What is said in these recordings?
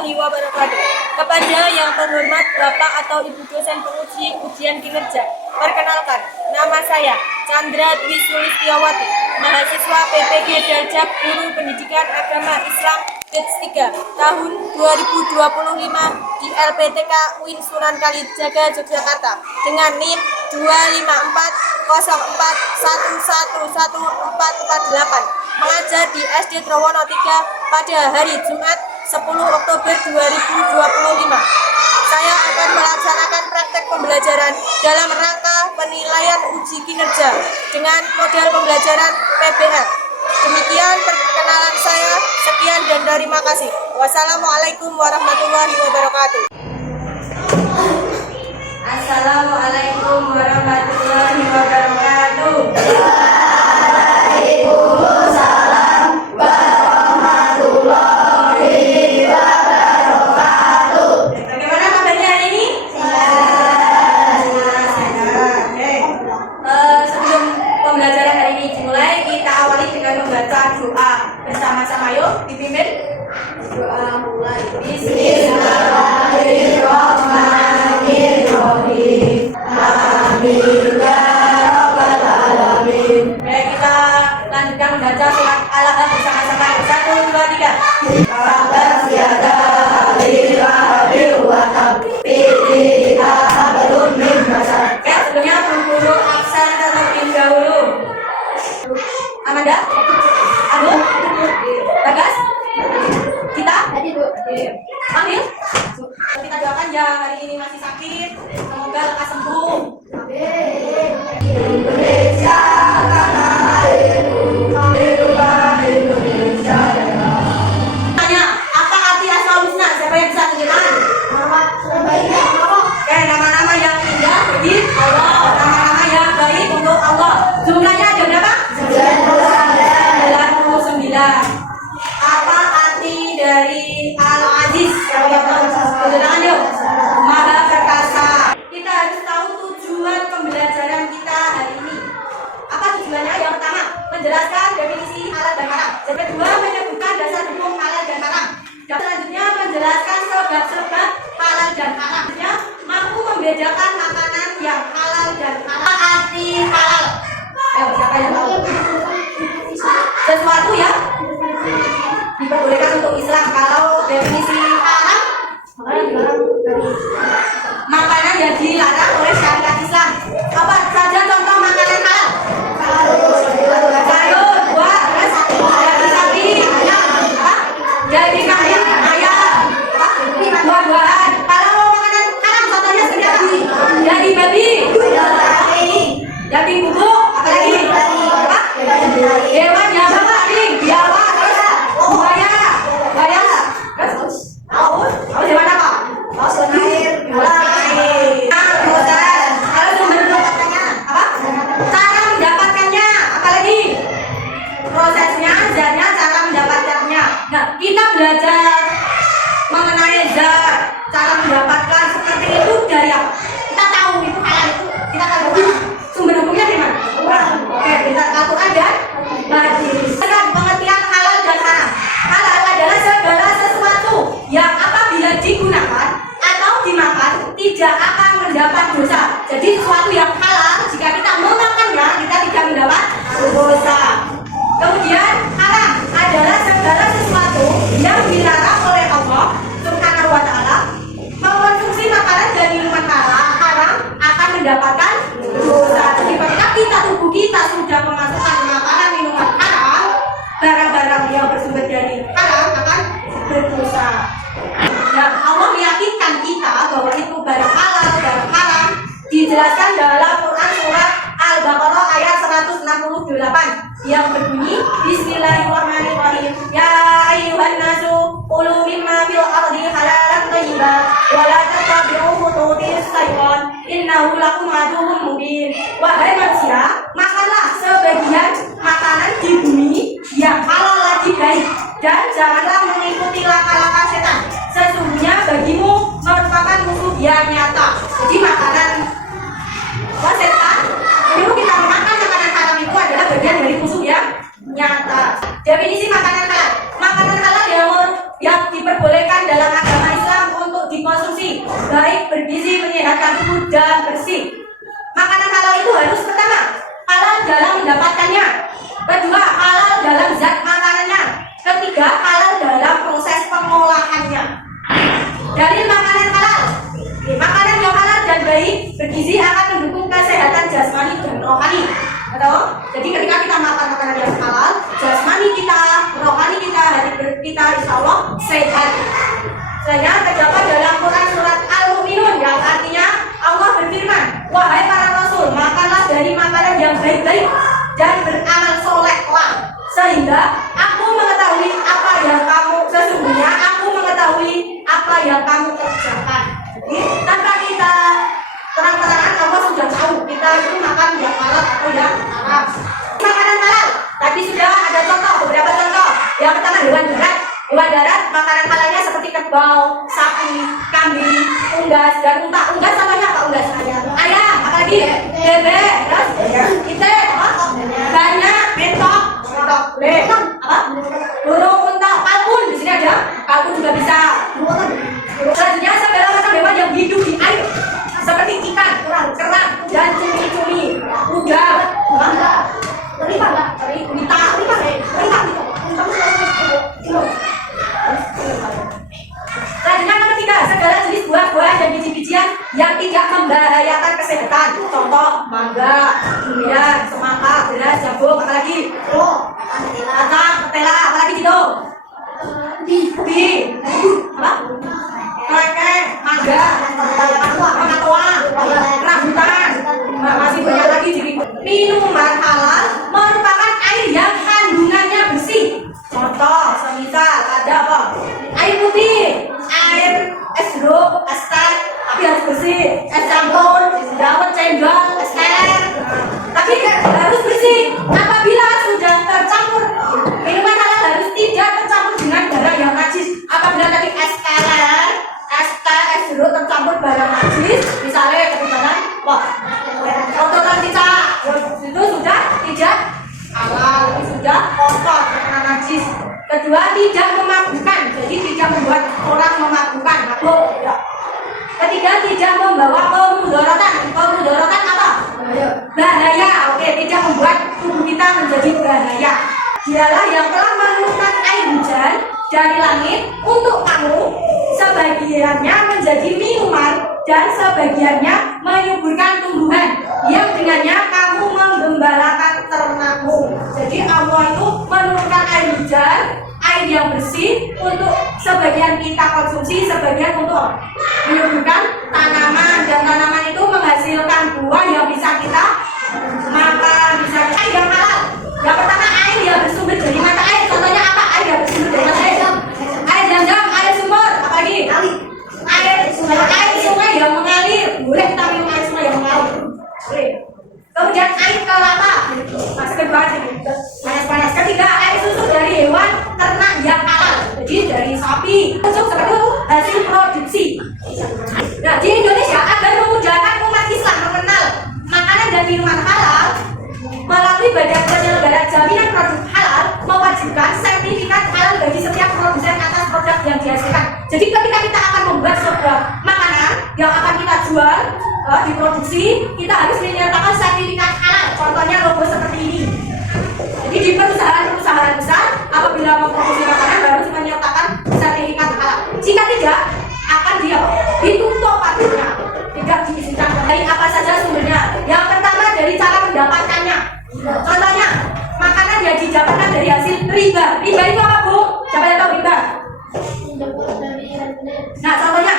warahmatullahi wabarakatuh. Kepada yang terhormat Bapak atau Ibu dosen penguji ujian kinerja, perkenalkan, nama saya Chandra Dwi Sulistiawati, mahasiswa PPG Darjab Guru Pendidikan Agama Islam Batch 3 tahun 2025 di LPTK UIN Sunan Kalijaga Yogyakarta dengan NIM 25404111448 mengajar di SD Trowono 3 pada hari Jumat 10 Oktober 2025. Saya akan melaksanakan praktek pembelajaran dalam rangka penilaian uji kinerja dengan model pembelajaran PBL. Demikian perkenalan saya. Sekian dan terima kasih. Wassalamualaikum warahmatullahi wabarakatuh. Assalamualaikum warahmatullahi wabarakatuh. Waalaikumsalam warahmatullahi wabarakatuh. Bagaimana kabarnya hari ini? Sebelum pembelajaran hari ini dimulai, kita awali dengan membaca doa bersama-sama. Yuk, dipimpin. Doa mulai. Bismillahirrahmanirrahim. Amin ya rabbal alamin. Baik, kita lanjutkan membaca surat Al-Ahzab bersama-sama. 1, 2, 3. Tabbat yada abi lahabin wa tab. Fi jidika hablum min masad. Oke, sebelumnya guru absen terlebih dahulu. Amanda? Aduh? Bagas? Kita? Ambil? Kita doakan yang hari ini masih sakit, semoga lekas sembuh. Indonesia tanah airku, hiduplah Indonesia. Tanya, apa arti Asmaul Husna? Siapa yang bisa tunjukkan? Oke, nama-nama yang indah bagi Allah, nama-nama yang baik untuk Allah. Jumlahnya ada berapa? 99. Apa arti dari Al-Aziz? Siapa yang tahu? Tunjukkan yuk. Maha perkasa. Kita harus tahu tujuan pembelajaran kita hari ini. Apa tujuannya? Yang pertama, menjelaskan definisi halal dan haram. Yang kedua, menyebutkan dasar hukum halal dan haram. Dan selanjutnya, menjelaskan sebab-sebab halal dan haram. Selanjutnya, mampu membedakan makanan yang halal dan haram. Apa arti halal? Ayo, siapa yang tahu? Sesuatu yang diperbolehkan untuk Islam. Kalau definisi haram, makanan yang dilarang oleh syariat Islam. Apa saja contoh makanan halal? Sayur, buah, daging sapi, apa? Daging ayam, buah-buahan. Kalau makanan haram contohnya seperti apa? Daging babi, daging bubuk, apa lagi? Apa? Hewan yang kambing, biawak, buaya, terus paus hewan apa? Paus air, kalau sumber apa? Cara mendapatkannya, apalagi prosesnya, zatnya, cara mendapatkannya. Nah, kita belajar mengenai zat, cara mendapatkan seperti itu dari apa? Kita tahu itu halal itu, kita tahu sumber hukumnya di mana? Oke, kita tahu ada hadis. Pengertian halal dan haram. Halal adalah segala sesuatu yang apabila digunakan atau dimakan tidak akan mendapat dosa. Jadi sesuatu yang halal jika kita memakannya kita tidak mendapat dosa. Kemudian haram adalah segala sesuatu yang dilarang oleh Allah Subhanahu wa taala. Mengkonsumsi makanan dan minuman haram akan mendapatkan dosa. Jadi ketika tubuh kita sudah memasukkan makanan minuman haram, barang-barang yang bersumber dari haram akan berdosa. Nah, Allah meyakinkan kita bahwa itu barang halal, barang haram dijelaskan dalam Quran surat Al-Baqarah ayat 168 yang berbunyi Bismillahirrahmanirrahim. Ya ayyuhan nasu qulu mimma fil ardi halalan thayyiban wa la tattabi'u khututis syaitan innahu lakum aduwwun mubin. Wahai manusia, makanlah sebagian makanan di bumi yang halal lagi baik dan janganlah mengikuti langkah-langkah setan. Sesungguhnya bagimu merupakan musuh yang nyata. Jadi makanan setan, itu kita memakan makanan haram itu adalah bagian dari musuh yang nyata. Definisi makanan halal. Makanan halal yang diperbolehkan dalam agama baik, bergizi, menyehatkan tubuh dan bersih. Makanan halal itu harus pertama halal dalam mendapatkannya, kedua halal dalam zat makanannya, ketiga halal dalam proses pengolahannya. Dari makanan halal, makanan yang halal dan baik bergizi akan mendukung kesehatan jasmani dan rohani. Betul? Jadi ketika kita makan makanan yang halal, jasmani kita, rohani kita, hati kita insya Allah sehat. Sehingga terdapat dalam Quran surat Al-Mu'minun yang artinya Allah berfirman, wahai para rasul, makanlah dari makanan yang baik-baik dan beramal solehlah, sehingga aku mengetahui apa yang kamu sesungguhnya aku mengetahui apa yang kamu kerjakan. Jadi tanpa kita terang-terangan Allah sudah tahu kita itu makan yang halal atau yang haram. Makanan halal tadi sudah ada contoh, beberapa contoh. Yang pertama hewan darat. Hewan darat makanan halalnya seperti kerbau, sapi, kambing, unggas dan unta. Unggas contohnya apa unggas? Ayam, apalagi? Bebek, terus itik, banyak, bentok, apa? Burung, unta, kalkun. Di sini ada kalkun juga bisa. Selanjutnya segala macam hewan yang hidup di air seperti ikan, kerang, dan cumi-cumi, udang, selanjutnya nomor 3, segala jenis buah-buahan dan biji-bijian yang tidak membahayakan kesehatan. Contoh mangga, durian, semangka, beras, jagung, apalagi? Kacang, ketela, apalagi gitu? Ubi, apa? Kelengkeng, mangga, mangga, rambutan, masih banyak lagi. Jadi minuman halal merupakan air yang kandungannya bersih. Contoh, semisal ada apa? Air putih, air es jeruk, es teh, tapi harus bersih. Es campur, dawet, cendol, es teh, tapi harus bersih. Apabila sudah tercampur, minuman halal harus tidak tercampur dengan barang yang najis. Apabila tadi es teler, es teh, es jeruk tercampur barang najis, misalnya kebetulan, wah, kotoran cicak, itu sudah tidak halal, itu sudah kotor karena najis. Kedua, tidak memabukkan, jadi tidak membuat orang memabukkan, mabuk. Ya. Ketiga, tidak membawa kemudaratan. Kemudaratan apa? Bahaya. Oke, tidak membuat tubuh kita menjadi bahaya. Dialah yang telah menurunkan air hujan dari langit untuk kamu, sebagiannya menjadi minuman dan sebagiannya menyuburkan tumbuhan yang dengannya kamu menggembalakan ternakmu. Jadi Allah itu menurunkan air hujan, air yang bersih untuk sebagian kita konsumsi, sebagian untuk menyuburkan tanaman, dan tanaman itu menghasilkan buah yang bisa kita makan, bisa air yang halal. Yang pertama air yang bersumber dari mata air. Contohnya apa? Air yang bersumber dari mata air. Air jam-jam, air sumur, apalagi? Air sungai yang mengalir. Boleh kita minum air sungai yang mengalir. Boleh. Kemudian air kelapa. Masuk ke bawah sini. Panas-panas. Ketiga, air susu dari hewan ternak yang halal. Jadi dari sapi. Susu seperti itu hasil produksi. Nah, di Indonesia agar memudahkan umat Islam mengenal makanan dan minuman halal, melalui Badan Penyelenggara Jaminan Produk Halal mewajibkan sertifikat halal bagi setiap produsen atas produk yang dihasilkan. Jadi ketika kita akan membuat sebuah makanan yang akan kita jual, diproduksi, kita harus menyertakan sertifikat halal. Contohnya logo seperti ini. Jadi di perusahaan-perusahaan besar, apabila memproduksi makanan harus menyertakan sertifikat halal. Jika tidak, akan ditutup pabriknya, tidak diizinkan. Dari apa saja sumbernya? Yang pertama dari cara mendapatkannya. Contohnya, makanan yang didapatkan dari hasil riba. Riba itu apa, Bu? Siapa yang tahu riba? Nah, contohnya,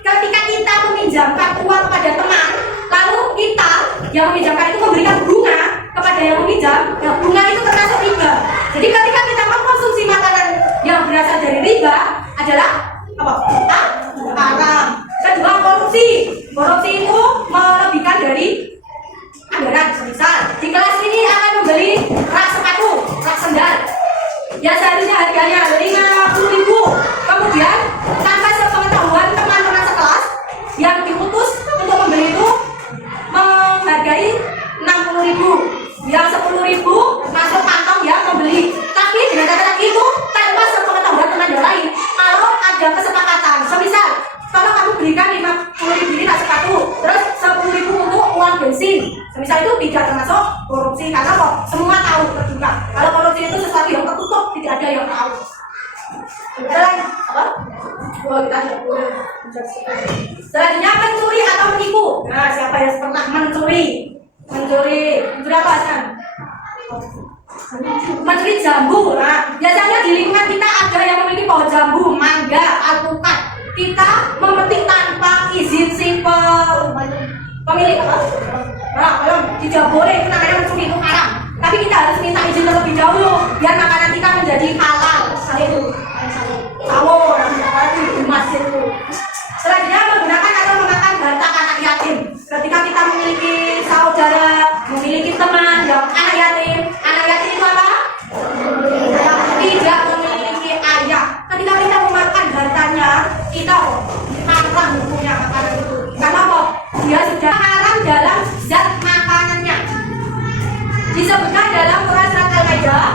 ketika kita meminjamkan uang kepada teman, lalu kita yang meminjamkan itu memberikan bunga kepada yang meminjam, nah bunga itu termasuk riba. Jadi ketika kita mengkonsumsi makanan yang berasal dari riba adalah apa? Haram. Kedua, korupsi. Korupsi itu melebihkan dari anggaran. Misal di kelas ini akan membeli rak sepatu, rak sendal yang seharusnya harganya 50.000, kemudian tanpa sepengetahuan teman-teman sekelas yang diutus untuk membeli itu menghargai 60.000, yang 10.000 masuk kantong yang membeli. Tapi dengan kata itu tanpa sepengetahuan teman yang lain, kalau ada kesepakatan, semisal kalau kamu berikan Selanjutnya mencuri atau menipu. Nah, siapa yang pernah mencuri? Mencuri apa kan? Mencuri jambu. Nah, biasanya di lingkungan kita ada yang memiliki pohon jambu, mangga, alpukat. Kita memetik tanpa izin si pemilik apa? Nah, kalau tidak boleh itu namanya mencuri, itu haram. Tapi kita harus minta izin terlebih dahulu biar makanan kita menjadi halal. Itu sahur, di masjid itu. Selanjutnya menggunakan atau memakan harta anak yatim. Ketika kita memiliki saudara, memiliki teman yang anak yatim itu apa? Tidak memiliki ayah. Ketika kita memakan hartanya, kita haram hukumnya makanan itu. Karena apa? Dia sudah haram dalam zat makanannya. Disebutkan dalam Quran surat Al-Maidah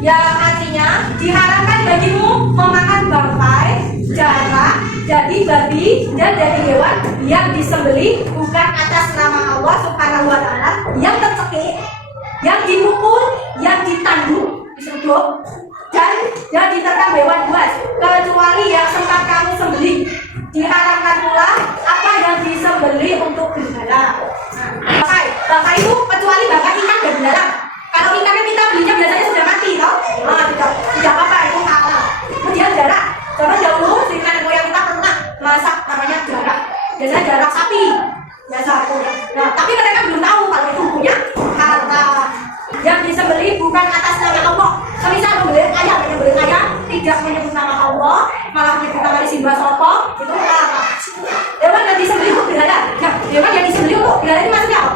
yang artinya diharamkan bagimu memakan bangkai, darah, daging babi dan daging hewan yang disembelih bukan atas nama Allah Subhanahu wa taala, yang tercekik, yang dimukul, yang ditanduk, disedot dan yang diterkam hewan buas kecuali yang sempat kamu sembelih. Diharamkan pula apa yang disembelih untuk berhala. Bangkai itu kecuali bangkai ikan dan belalang. Kalau ikannya kita belinya biasanya sudah mati, toh? Nah, tidak apa-apa, itu halal. Kemudian darah. Karena dahulu di nenek moyang kita pernah masak namanya darah. Biasanya darah sapi. Biasa aku. Nah, tapi mereka belum tahu kalau itu hukumnya halal. Yang disembelih bukan atas nama Allah. Semisal membeli ayam, tidak menyebut nama Allah, malah menyebut nama Simba Sopo, itu halal. Hewan yang disembelih untuk berhala. Nah, hewan yang disembelih untuk berhala ini maksudnya apa?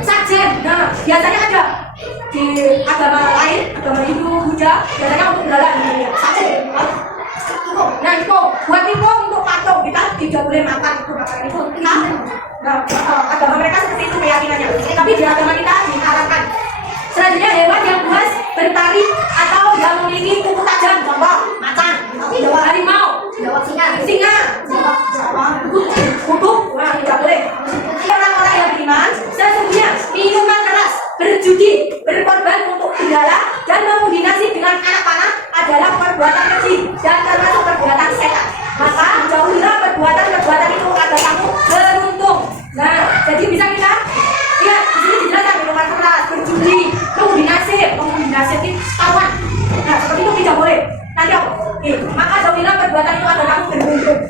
Sajen. Nah, biasanya ada di agama lain, agama Hindu, Buddha, biasanya untuk berhala ini. Sajen. Nah, itu buat itu untuk patung, kita tidak boleh makan itu makanan itu. Nah, agama mereka seperti itu keyakinannya. Tapi di agama kita diharamkan. Selanjutnya hewan yang buas, bertaring atau yang memiliki kuku tajam, contoh macan, harimau, singa, kutuk, nah tidak boleh. Orang-orang yang beriman sesungguhnya minuman keras, berjudi, berkorban untuk berhala dan mengundi nasib dengan anak panah adalah perbuatan keji dan termasuk perbuatan setan. Maka jauhilah perbuatan itu agar kamu beruntung. Nah, jadi bisa kita lihat di sini dijelaskan minuman keras, berjudi, mengundi nasib itu kawan. Nah, seperti itu tidak boleh. Nanti apa? Maka jauhilah perbuatan itu agar kamu beruntung.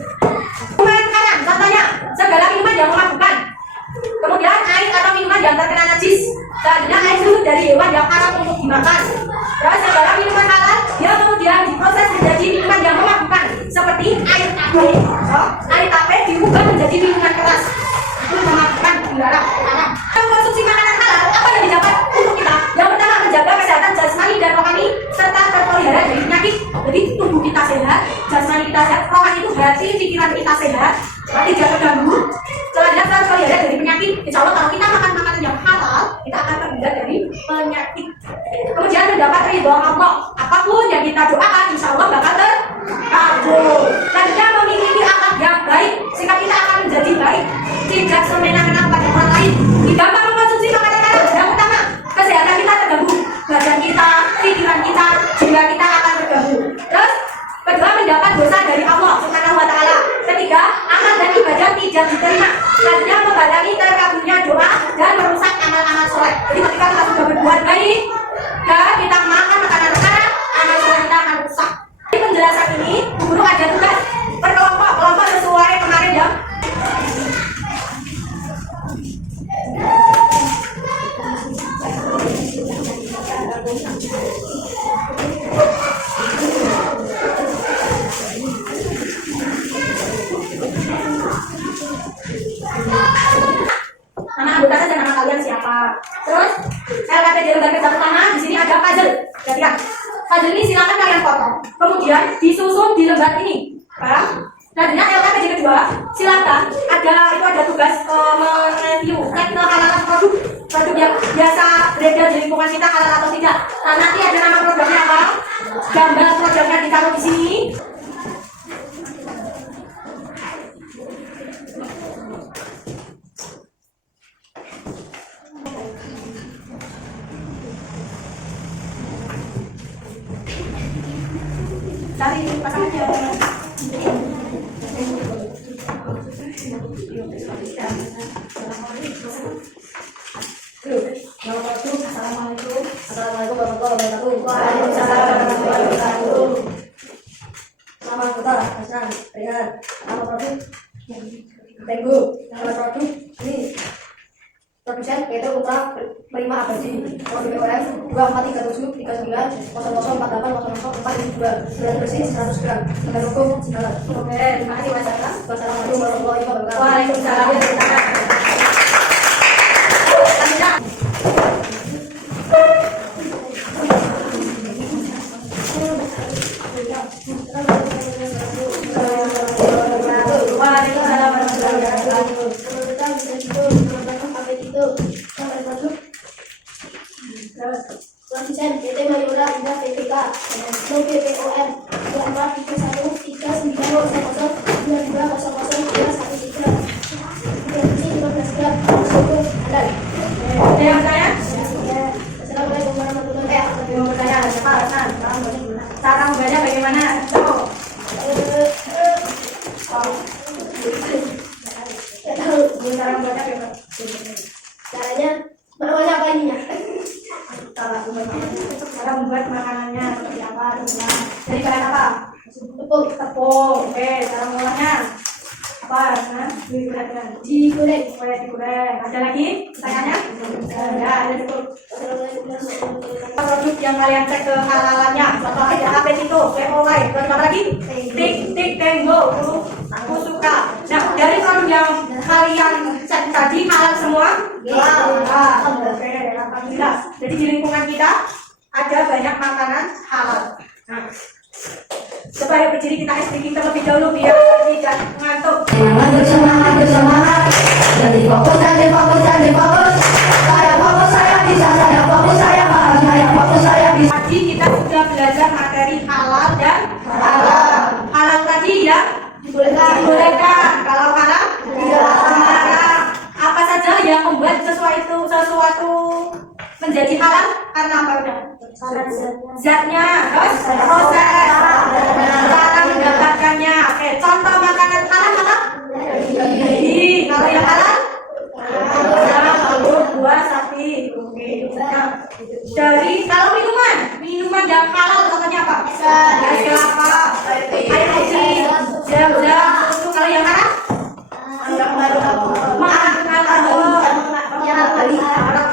Minuman kanan, contohnya segala minuman yang memabukkan. Kemudian air atau minuman yang terkena najis. Selanjutnya air susu dari hewan yang haram untuk dimakan. Terus segala minuman halal yang kemudian diproses menjadi minuman yang memabukkan, seperti air tape. Air tape diubah menjadi minuman keras. Itu memabukkan, dilarang. Konsumsi makanan halal apa yang didapat untuk kita? Yang pertama, menjaga kesehatan jasmani dan rohani serta terpelihara dari penyakit. Jadi tubuh kita sehat, jasmani kita sehat, rohani itu berarti pikiran kita sehat, tidak terganggu. Selanjutnya terpelihara dari penyakit. Insya Allah kalau kita makan makanan yang halal, kita akan terhindar dari penyakit. Kemudian mendapat ridho Allah. Apapun yang kita doakan, insya Allah bakal terkabul. Selanjutnya memiliki akhlak yang baik, sikap kita akan menjadi baik, tidak semena-mena kepada orang lain. Dampak mengkonsumsi makanan halal yang utama, kesehatan kita terganggu, badan kita, pikiran kita, jiwa kita akan terganggu. Terus kedua, mendapat dosa dari Allah Subhanahu wa taala. Ketiga, amal dan ibadah tidak diterima. Selanjutnya membalangi terkabulnya doa dan merusak amal-amal soleh. Jadi ketika kita sudah berbuat baik dan kita makan makanan haram, amal soleh kita akan rusak. Di penjelasan ini, guru ada tugas berkelompok sesuai kemarin ya. Nama anggota saja, nama kalian siapa. Terus saya kata di lembar kerja pertama di sini ada puzzle. Perhatikan, puzzle ini silakan kalian potong, kemudian disusun di lembar ini. Paham? Selanjutnya LKPJ kedua, silakan ada tugas mereview cek kehalalan produk yang biasa beredar di lingkungan kita halal atau tidak. Nah, nanti ada nama produknya apa, gambar produknya ditaruh di sini. Cari pasang aja. Assalamualaikum. Assalamualaikum warahmatullahi wabarakatuh. Waalaikumsalam warahmatullahi wabarakatuh. Selamat Kota, Hasan, Rihan, nama produk, Tenggu, nama produk, ini produsen PT Ultra Prima Abadi, produk BOM 24373900480042, berat bersih 100 gram, dengan hukum segala. Oke, terima kasih Mas Jaka. Wassalamualaikum warahmatullahi wabarakatuh. Waalaikumsalam warahmatullahi wabarakatuh. Waalaikumsalam warahmatullahi wabarakatuh. Produsen PT Mayora Indah PTK mobil POM 24313900220013 produksi 15 gram cukup halal. Ada yang bertanya? Assalamualaikum warahmatullahi Ada wabarakatuh. yang bertanya? Pak Hasan, cara membacanya bagaimana? Coba. Tidak tahu Cara membaca bagaimana? caranya, namanya apa ininya? Cara membuat makanannya seperti apa? Dari bahan apa? Tepung Tepung. Oke, cara mengolahnya apa? Nah, digoreng. digoreng. Ada lagi pertanyaannya? Ya, ada cukup. Assalamualaikum warahmatullahi wabarakatuh. Produk yang kalian cek kehalalannya, contohnya apa itu? POY. Terus apa lagi? Tik Tenggo. Aku suka. Nah, dari produk yang kalian cek tadi halal semua? Oke, alhamdulillah. Jadi di lingkungan kita ada banyak makanan halal. Nah, supaya berdiri kita SDG terlebih dahulu biar tidak ngantuk. Semangat bersemangat, jadi fokus, jadi fokus, jadi fokus. Saya fokus, saya bisa, saya fokus, saya paham, saya fokus, saya bisa. Tadi kita sudah belajar materi halal dan haram. Halal tadi ya dibolehkan. Kalau haram dilarang. Apa saja yang membuat sesuatu menjadi halal karena apa udah? Zatnya, terus proses, cara mendapatkannya. Oke, contoh makanan halal apa? Jadi kalau yang halal buah sapi. Oke. Nah, dari kalau minuman yang halal contohnya apa? Es kelapa, air putih, jam-jam. Itu kalau yang haram? Arak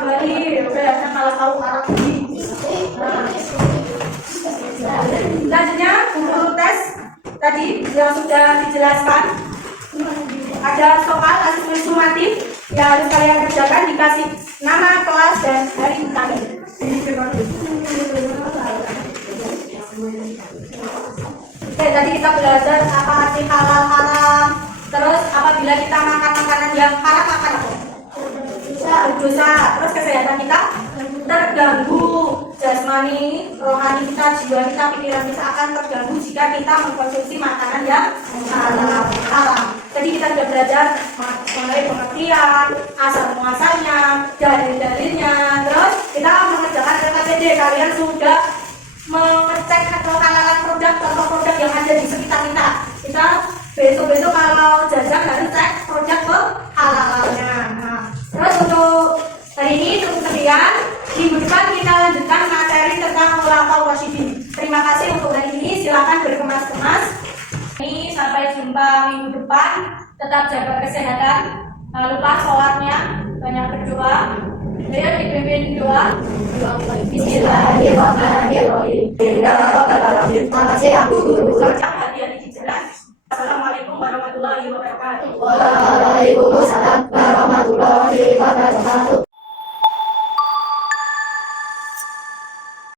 Bali. Oke, kalau tahu arak Bali. Selanjutnya guru tes tadi yang sudah dijelaskan. Ada soal asesmen sumatif yang harus kalian kerjakan, dikasih nama, kelas, dan hari tanggal. Oke, tadi kita belajar apa arti halal haram. Terus apabila kita makan makanan yang haram makan apa? Dosa. Terus kesehatan kita terganggu, jasmani, rohani kita, jiwa kita, pikiran kita akan terganggu jika kita mengkonsumsi makanan yang haram. Jadi kita sudah belajar mengenai pengertian, asal muasalnya, dalil-dalilnya. Terus kita mengerjakan RKPD. Kalian sudah mengecek kehalalan produk yang ada di sekitar kita. Kita besok-besok kalau jajan harus cek produk kehalalannya. Nah, terus untuk hari ini cukup sekian. Minggu depan kita lanjutkan materi tentang khulafaur rasyidin. Terima kasih untuk hari ini. Silakan berkemas-kemas. Ini sampai jumpa minggu depan. Tetap jaga kesehatan. Jangan lupa sholatnya banyak berdoa. Saya dipimpin doa. Bismillahirrahmanirrahim. Terima kasih aku.